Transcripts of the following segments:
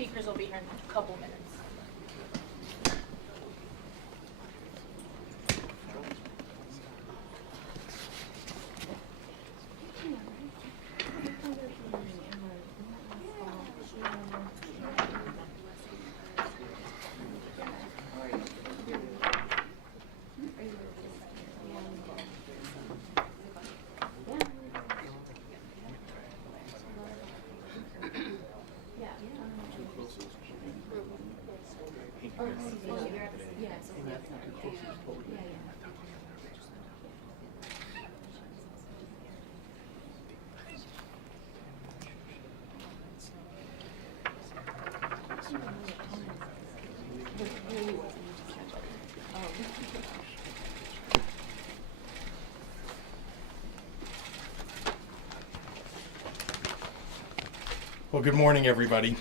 speakers will be here in a couple minutes. Well, good morning, everybody.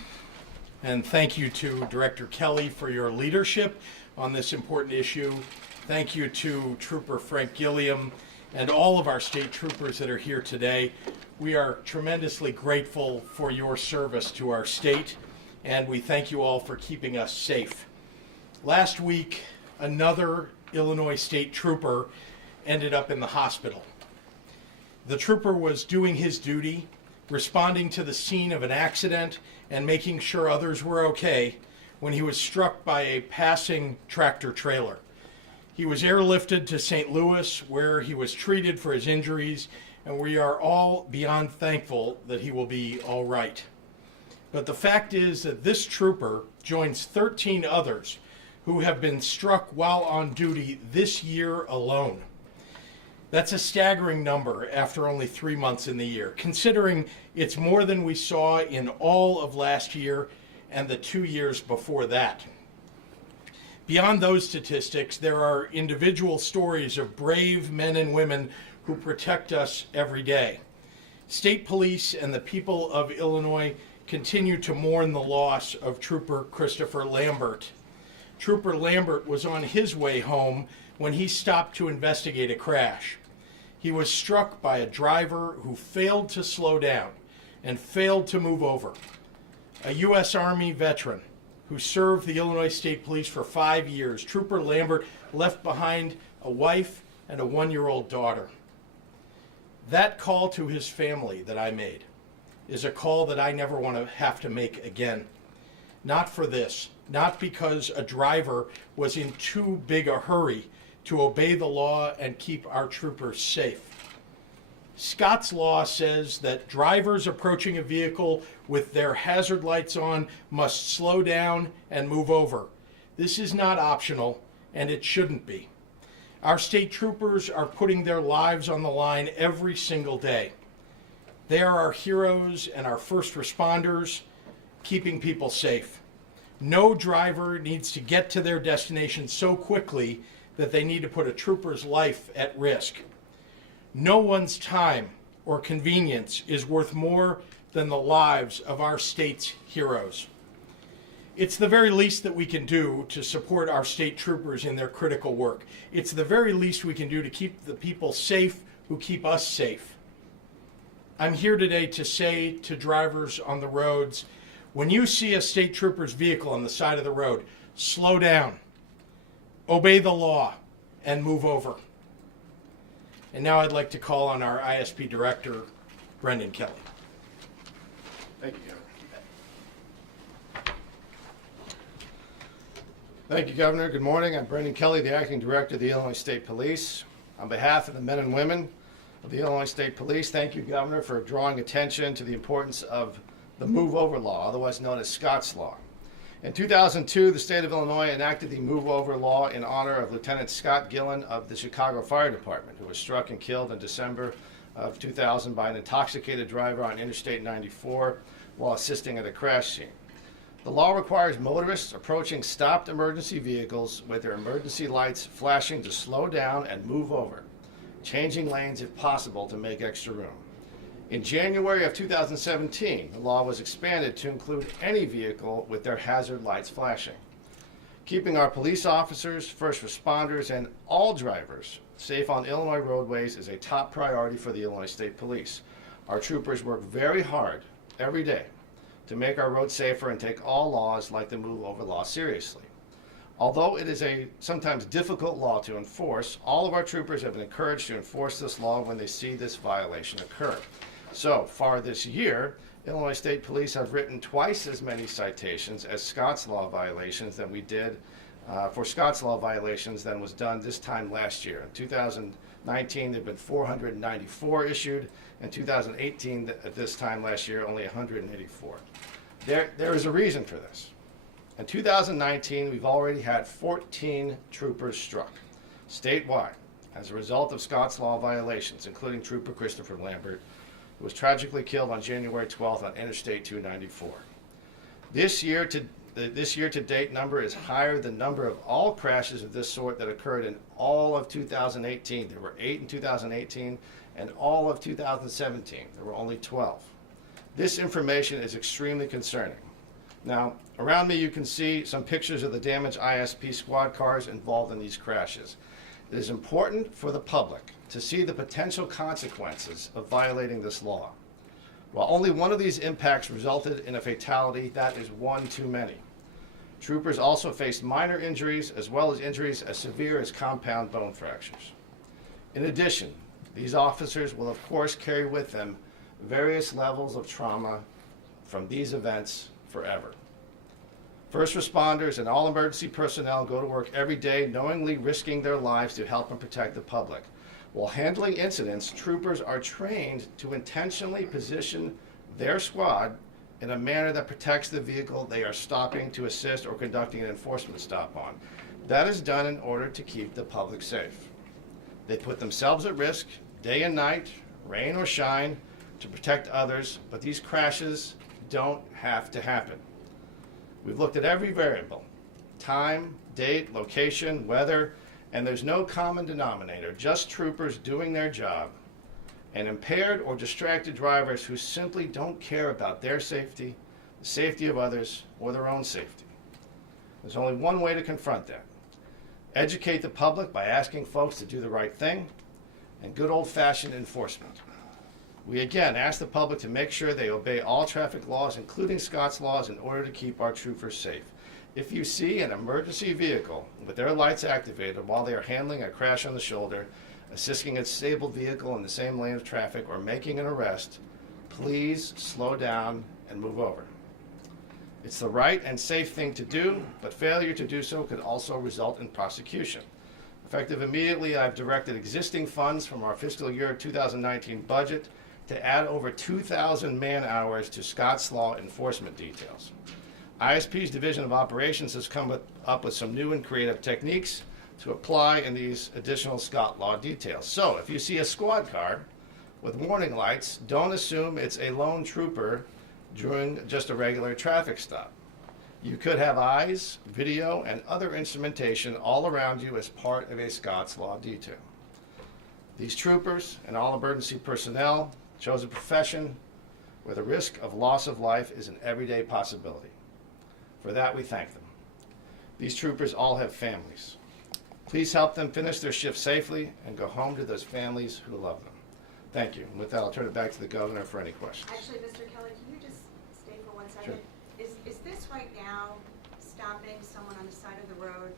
And thank you to Director Kelly for your leadership on this important issue. Thank you to Trooper Frank Gilliam and all of our state troopers that are here today. We are tremendously grateful for your service to our state, and we thank you all for keeping us safe. Last week, another Illinois state trooper ended up in the hospital. The trooper was doing his duty, responding to the scene of an accident and making sure others were okay when he was struck by a passing tractor trailer. He was airlifted to St. Louis, where he was treated for his injuries, and we are all beyond thankful that he will be all right. But the fact is that this trooper joins 13 others who have been struck while on duty this year alone. That's a staggering number after only 3 months in the year, considering it's more than we saw in all of last year and the 2 years before that. Beyond those statistics, there are individual stories of brave men and women who protect us every day. State police and the people of Illinois continue to mourn the loss of Trooper Christopher Lambert. Trooper Lambert was on his way home when he stopped to investigate a crash. He was struck by a driver who failed to slow down and failed to move over. A U.S. Army veteran who served the Illinois State Police for 5 years, Trooper Lambert left behind a wife and a 1-year-old daughter. That call to his family that I made is a call that I never want to have to make again. Not for this, not because a driver was in too big a hurry to obey the law and keep our troopers safe. Scott's law says that drivers approaching a vehicle with their hazard lights on must slow down and move over. This is not optional, and it shouldn't be. Our state troopers are putting their lives on the line every single day. They are our heroes and our first responders, keeping people safe. No driver needs to get to their destination so quickly that they need to put a trooper's life at risk. No one's time or convenience is worth more than the lives of our state's heroes. It's the very least that we can do to support our state troopers in their critical work. It's the very least we can do to keep the people safe who keep us safe. I'm here today to say to drivers on the roads, when you see a state trooper's vehicle on the side of the road, slow down. Obey the law and move over. And now I'd like to call on our ISP Director, Brendan Kelly. Thank you, Governor. Thank you, Governor. Good morning. I'm Brendan Kelly, the Acting Director of the Illinois State Police. On behalf of the men and women of the Illinois State Police, thank you, Governor, for drawing attention to the importance of the Move Over Law, otherwise known as Scott's Law. In 2002, the state of Illinois enacted the Move Over Law in honor of Lieutenant Scott Gillen of the Chicago Fire Department, who was struck and killed in December of 2000 by an intoxicated driver on Interstate 94 while assisting at a crash scene. The law requires motorists approaching stopped emergency vehicles with their emergency lights flashing to slow down and move over, changing lanes if possible to make extra room. In January of 2017, the law was expanded to include any vehicle with their hazard lights flashing. Keeping our police officers, first responders, and all drivers safe on Illinois roadways is a top priority for the Illinois State Police. Our troopers work very hard every day to make our roads safer and take all laws like the move over law seriously. Although it is a sometimes difficult law to enforce, all of our troopers have been encouraged to enforce this law when they see this violation occur. So far this year, Illinois State Police have written twice as many citations as Scott's Law violations than we did for Scott's Law violations than was done this time last year. In 2019, there have been 494 issued. In 2018, at this time last year, only 184. There is a reason for this. In 2019, we've already had 14 troopers struck statewide as a result of Scott's Law violations, including Trooper Christopher Lambert, who was tragically killed on January 12th on Interstate 294. This year to date number is higher than number of all crashes of this sort that occurred in all of 2018. There were 8 in 2018, and all of 2017, there were only 12. This information is extremely concerning. Now, around me you can see some pictures of the damaged ISP squad cars involved in these crashes. It is important for the public to see the potential consequences of violating this law. While only one of these impacts resulted in a fatality, that is one too many. Troopers also faced minor injuries as well as injuries as severe as compound bone fractures. In addition, these officers will of course carry with them various levels of trauma from these events forever. First responders and all emergency personnel go to work every day knowingly risking their lives to help and protect the public. While handling incidents, troopers are trained to intentionally position their squad in a manner that protects the vehicle they are stopping to assist or conducting an enforcement stop on. That is done in order to keep the public safe. They put themselves at risk day and night, rain or shine, to protect others, but these crashes don't have to happen. We've looked at every variable: time, date, location, weather, and there's no common denominator, just troopers doing their job, and impaired or distracted drivers who simply don't care about their safety, the safety of others, or their own safety. There's only one way to confront that: educate the public by asking folks to do the right thing, and good old-fashioned enforcement. We again ask the public to make sure they obey all traffic laws, including Scott's laws, in order to keep our troopers safe. If you see an emergency vehicle with their lights activated while they are handling a crash on the shoulder, assisting a disabled vehicle in the same lane of traffic, or making an arrest, please slow down and move over. It's the right and safe thing to do, but failure to do so could also result in prosecution. Effective immediately, I've directed existing funds from our fiscal year 2019 budget to add over 2,000 man-hours to Scott's Law enforcement details. ISP's Division of Operations has come up with some new and creative techniques to apply in these additional Scott Law details. So if you see a squad car with warning lights, don't assume it's a lone trooper during just a regular traffic stop. You could have eyes, video, and other instrumentation all around you as part of a Scott's Law detail. These troopers and all emergency personnel chose a profession where the risk of loss of life is an everyday possibility. For that, we thank them. These troopers all have families. Please help them finish their shift safely and go home to those families who love them. Thank you. And with that, I'll turn it back to the governor for any questions. Actually, Mr. Kelly, can you just stay for 1 second? Sure. Is this right now, stopping someone on the side of the road,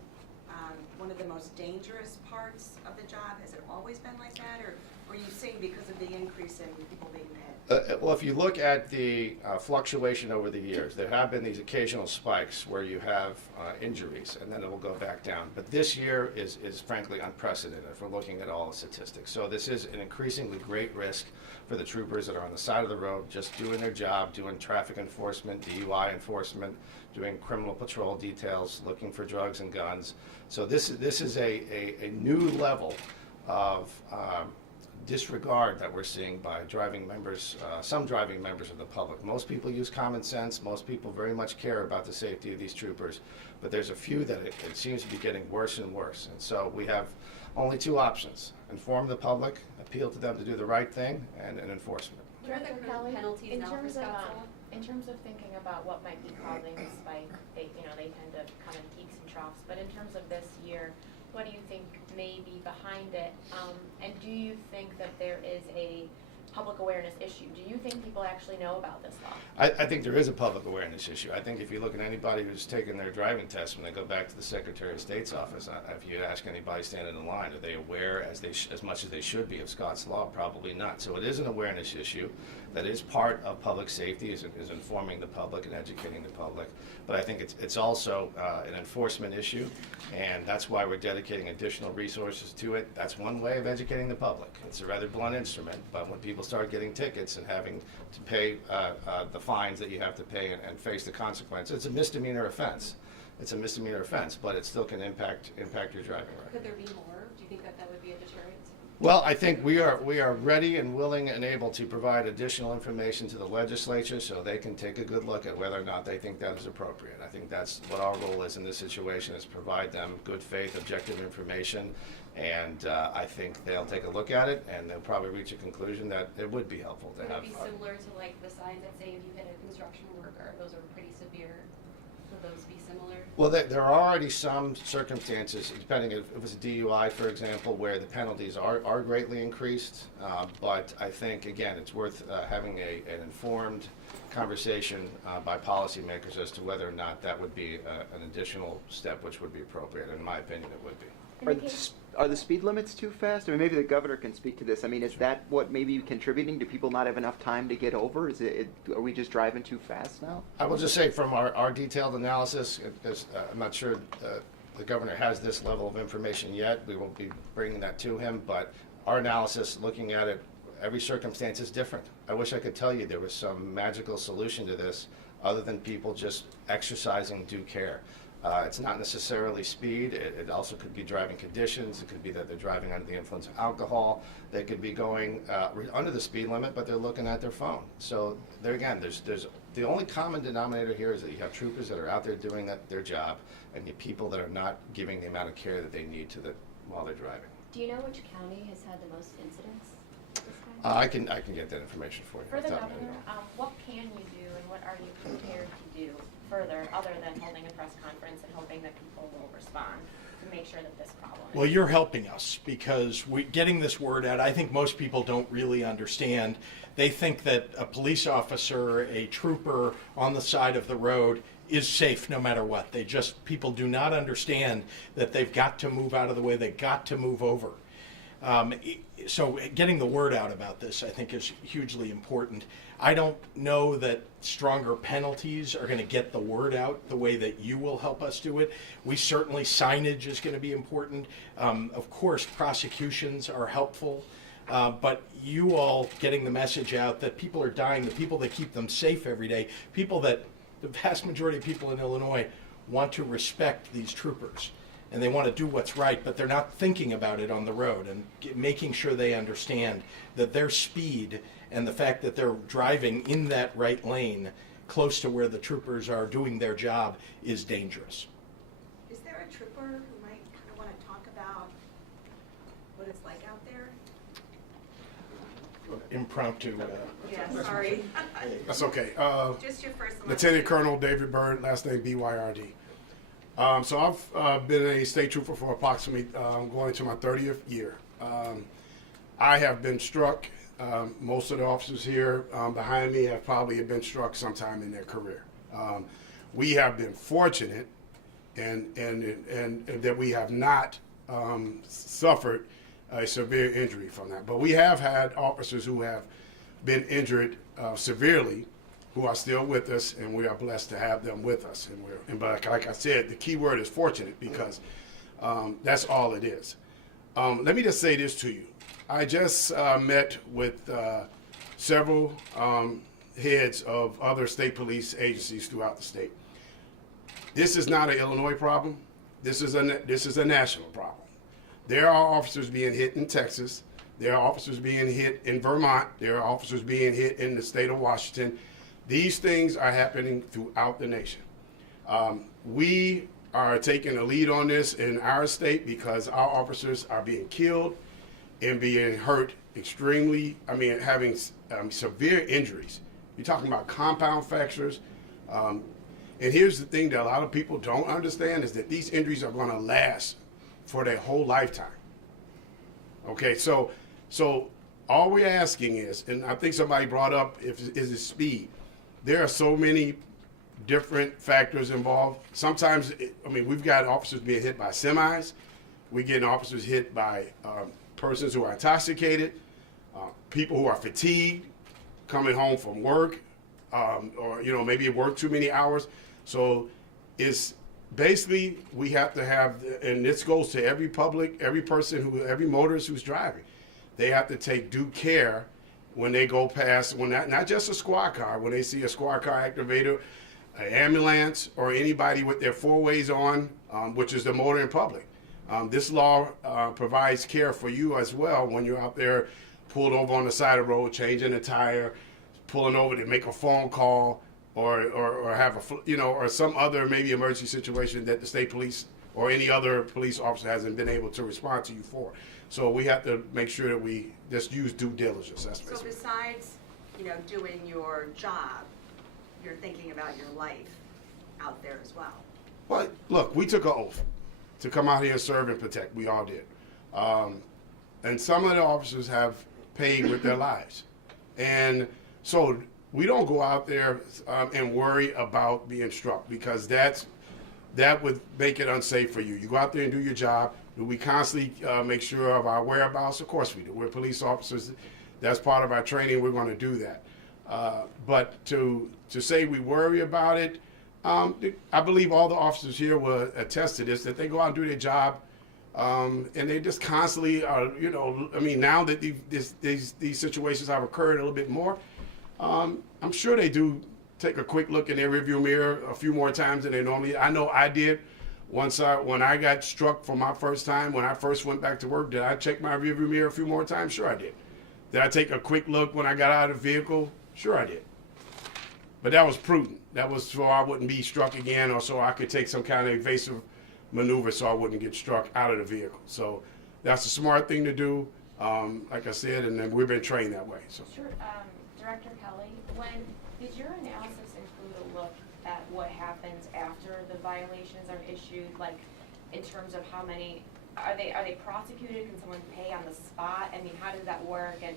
one of the most dangerous parts of the job? Has it always been like that, or are you saying because of the increase in people being hit? Well, if you look at the fluctuation over the years, there have been these occasional spikes where you have injuries, and then it will go back down. But this year is frankly unprecedented if we're looking at all the statistics. So this is an increasingly great risk for the troopers that are on the side of the road, just doing their job, doing traffic enforcement, DUI enforcement, doing criminal patrol details, looking for drugs and guns. So this is a new level of disregard that we're seeing by driving members, some driving members of the public. Most people use common sense. Most people very much care about the safety of these troopers, but there's a few that it seems to be getting worse and worse. And so we have only two options: inform the public, appeal to them to do the right thing, and enforcement. What are the Director current Kelly, penalties in now for terms Scott's of, Law? in terms of thinking about what might be causing the spike, they tend to come in peaks and troughs, but in terms of this year, what do you think may be behind it? And do you think that there is a public awareness issue. Do you think people actually know about this law? I think there is a public awareness issue. I think if you look at anybody who's taken their driving test when they go back to the Secretary of State's office, if you ask anybody standing in line, are they aware as much as they should be of Scott's law? Probably not. So it is an awareness issue that is part of public safety, is informing the public and educating the public. But I think it's also an enforcement issue, and that's why we're dedicating additional resources to it. That's one way of educating the public. It's a rather blunt instrument, but when people start getting tickets and having to pay the fines that you have to pay and face the consequences, it's a misdemeanor offense. It's a misdemeanor offense, but it still can impact your driving record. Could there be more? Do you think that would be a deterrent? Well, I think we are ready and willing and able to provide additional information to the legislature so they can take a good look at whether or not they think that is appropriate. I think that's what our role is in this situation, is provide them good faith, objective information, and I think they'll take a look at it and they'll probably reach a conclusion that it would be helpful to Would have. it be similar to like the signs that say if you hit a construction worker, those are pretty severe? Would those be similar? Well, there are already some circumstances, depending if it was a DUI, for example, where the penalties are greatly increased. But I think, again, it's worth having an informed conversation by policymakers as to whether or not that would be an additional step which would be appropriate. In my opinion, it would be. Are the speed limits too fast? I mean, maybe the governor can speak to this. I mean, is that what maybe contributing to people not have enough time to get over? Are we just driving too fast now? I will just say from our detailed analysis, because I'm not sure the governor has this level of information yet. We will be bringing that to him, but our analysis, looking at it, every circumstance is different. I wish I could tell you there was some magical solution to this other than people just exercising due care. It's not necessarily speed. It also could be driving conditions. It could be that they're driving under the influence of alcohol. They could be going under the speed limit, but they're looking at their phone. So there again, there's the only common denominator here is that you have troopers that are out there doing their job, and you have people that are not giving the amount of care that they need while they're driving. Do you know which county has had the most incidents of this kind? I can get that information for you. For the off top of my governor, head. what can you do and what are you prepared to do further other than holding a press conference and hoping that people will respond to make sure that this problem Well, you're helping us because getting this word out, I think most people don't really understand. They think that a police officer, a trooper on the side of the road is safe no matter what. People do not understand that they've got to move out of the way, they've got to move over. So getting the word out about this, I think, is hugely important. I don't know that stronger penalties are going to get the word out the way that you will help us do it. Signage is going to be important. Of course, prosecutions are helpful. But you all getting the message out that people are dying, the people that keep them safe every day, the vast majority of people in Illinois want to respect these troopers. And they want to do what's right, but they're not thinking about it on the road and making sure they understand that their speed and the fact that they're driving in that right lane close to where the troopers are doing their job is dangerous. Is there a trooper who might kind of want to talk about what it's like out there? Impromptu. Yeah, sorry. That's okay. Just your first and last Lieutenant name. Colonel David Byrd, last name B-Y-R-D. So I've been a state trooper for approximately going into my 30th year. I have been struck. Most of the officers here behind me have probably been struck sometime in their career. We have been fortunate and that we have not suffered a severe injury from that. But we have had officers who have been injured severely, who are still with us, and we are blessed to have them with us. But like I said, the key word is fortunate, because that's all it is. Let me just say this to you. I just met with several heads of other state police agencies throughout the state. This is not an Illinois problem. This is a national problem. There are officers being hit in Texas. There are officers being hit in Vermont. There are officers being hit in the state of Washington. These things are happening throughout the nation. We are taking a lead on this in our state because our officers are being killed and being hurt having severe injuries. You're talking about compound fractures. And here's the thing that a lot of people don't understand is that these injuries are going to last for their whole lifetime. Okay, so all we're asking is, and I think somebody brought up, is it speed? There are so many different factors involved. Sometimes, we've got officers being hit by semis. We're getting officers hit by persons who are intoxicated, people who are fatigued, coming home from work, or maybe work too many hours. So it's basically we have to have, and this goes to every every motorist who's driving. They have to take due care when they go past, not just a squad car, when they see a squad car activator, an ambulance, or anybody with their four ways on, which is the motor in public. This law provides care for you as well when you're out there pulled over on the side of the road, changing a tire, pulling over to make a phone call, or have or some other maybe emergency situation that the state police or any other police officer hasn't been able to respond to you for. So we have to make sure that we just use due diligence. That's So basically. besides, doing your job, you're thinking about your life out there as well. Well, look, we took an oath to come out here and serve and protect. We all did. And some of the officers have paid with their lives. And so we don't go out there and worry about being struck, because that would make it unsafe for you. You go out there and do your job. Do we constantly make sure of our whereabouts? Of course we do. We're police officers. That's part of our training. We're going to do that. But to say we worry about it, I believe all the officers here will attest to this, that they go out and do their job, and they just constantly are, now that these situations have occurred a little bit more, I'm sure they do take a quick look in their rearview mirror a few more times than they normally. I know I did. When I got struck for my first time, when I first went back to work, did I check my rearview mirror a few more times? Sure I did. Did I take a quick look when I got out of the vehicle? Sure I did. But that was prudent. That was so I wouldn't be struck again, or so I could take some kind of evasive maneuver so I wouldn't get struck out of the vehicle. So that's a smart thing to do, like I said, and then we've been trained that way. So. Sure. Director Kelly, did your analysis include a look at what happens after the violations are issued, like in terms of how many, are they prosecuted? Can someone pay on the spot? I mean, how does that work? And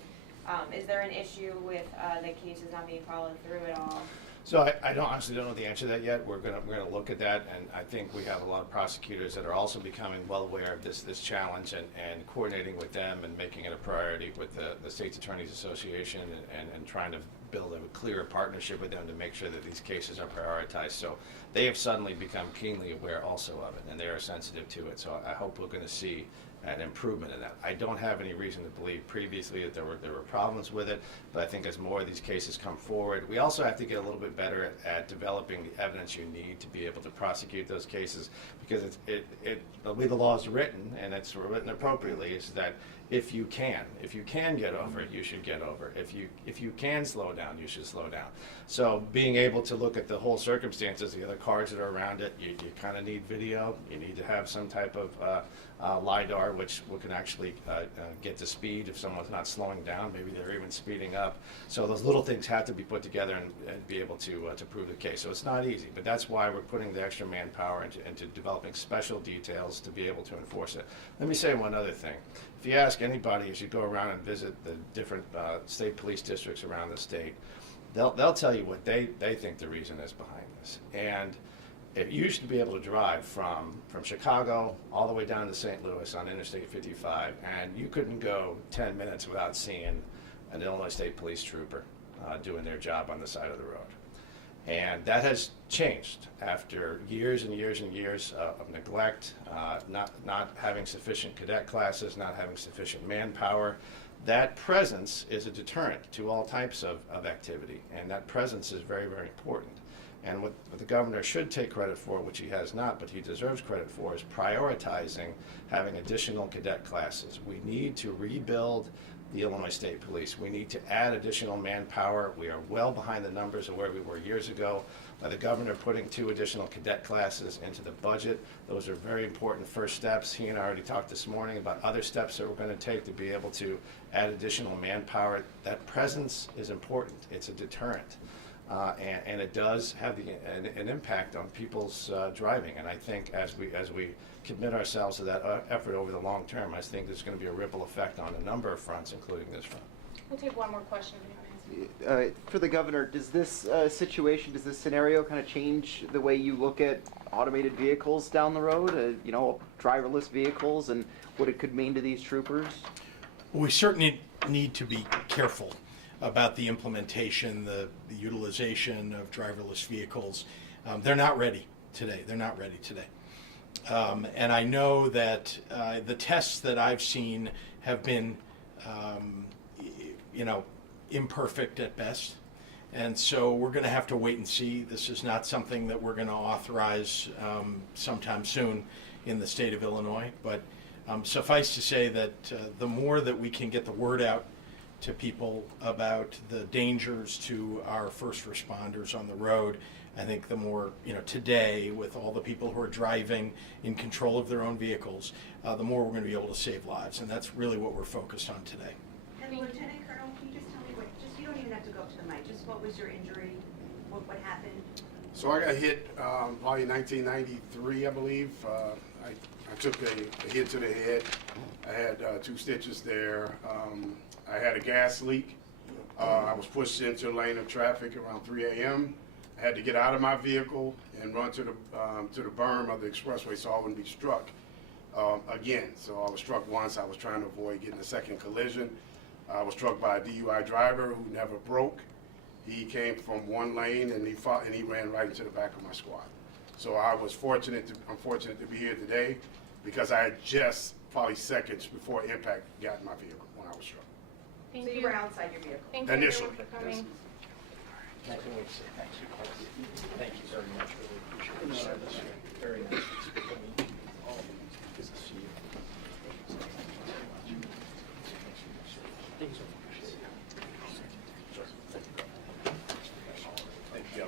is there an issue with the cases not being followed through at all? So I honestly don't know the answer to that yet. We're gonna look at that, and I think we have a lot of prosecutors that are also becoming well aware of this challenge and coordinating with them and making it a priority with the States Attorneys Association and trying to build a clearer partnership with them to make sure that these cases are prioritized. So they have suddenly become keenly aware also of it, and they are sensitive to it. So I hope we're going to see an improvement in that. I don't have any reason to believe previously that there were problems with it, but I think as more of these cases come forward, we also have to get a little bit better at developing the evidence you need to be able to prosecute those cases, because the way the law is written, and it's written appropriately, is that if you can get over it, you should get over it. If you can slow down, you should slow down. So being able to look at the whole circumstances, the other cars that are around it, you kind of need video. You need to have some type of LiDAR, which can actually get the speed if someone's not slowing down. Maybe they're even speeding up. So those little things have to be put together and be able to prove the case. So it's not easy, but that's why we're putting the extra manpower into developing special details to be able to enforce it. Let me say one other thing. If you ask anybody as you go around and visit the different state police districts around the state, they'll tell you what they think the reason is behind this. And it used to be able to drive from Chicago all the way down to St. Louis on Interstate 55, and you couldn't go 10 minutes without seeing an Illinois State Police trooper doing their job on the side of the road. And that has changed after years and years and years of neglect, not having sufficient cadet classes, not having sufficient manpower. That presence is a deterrent to all types of activity, and that presence is very, very important. And what the governor should take credit for, which he has not, but he deserves credit for, is prioritizing having additional cadet classes. We need to rebuild the Illinois State Police. We need to add additional manpower. We are well behind the numbers of where we were years ago. The governor putting 2 additional cadet classes into the budget, those are very important first steps. He and I already talked this morning about other steps that we're going to take to be able to add additional manpower. That presence is important. It's a deterrent. And it does have an impact on people's driving. And I think as we commit ourselves to that effort over the long term, I think there's going to be a ripple effect on a number of fronts, including this front. We'll take one more question if anyone has. For the governor, does this situation, does this scenario kind of change the way you look at automated vehicles down the road? You know, driverless vehicles and what it could mean to these troopers? We certainly need to be careful about the implementation, the utilization of driverless vehicles. They're not ready today. They're not ready today. And I know that the tests that I've seen have been, imperfect at best. And so we're going to have to wait and see. This is not something that we're going to authorize sometime soon in the state of Illinois. But suffice to say that the more that we can get the word out to people about the dangers to our first responders on the road, I think the more, today with all the people who are driving in control of their own vehicles, the more we're going to be able to save lives. And that's really what we're focused on today. And Lieutenant Colonel, can you just tell me you don't even have to go up to the mic, just what was your injury? What happened? So I got hit probably in 1993, I believe. I took a hit to the head. I had 2 stitches there. I had a gas leak. I was pushed into the lane of traffic around 3 a.m. I had to get out of my vehicle and run to the berm of the expressway so I wouldn't be struck again. So I was struck once. I was trying to avoid getting a second collision. I was struck by a DUI driver who never broke. He came from one lane and he ran right into the back of my squad. So I'm fortunate to be here today because I had just probably seconds before impact got in my vehicle when I was struck. Thank So you were outside your vehicle? Thank you Initially. everyone for coming. Thank you very much. Really appreciate your service. Very nice to speak with you. Good to see you. Thank you. Thank you.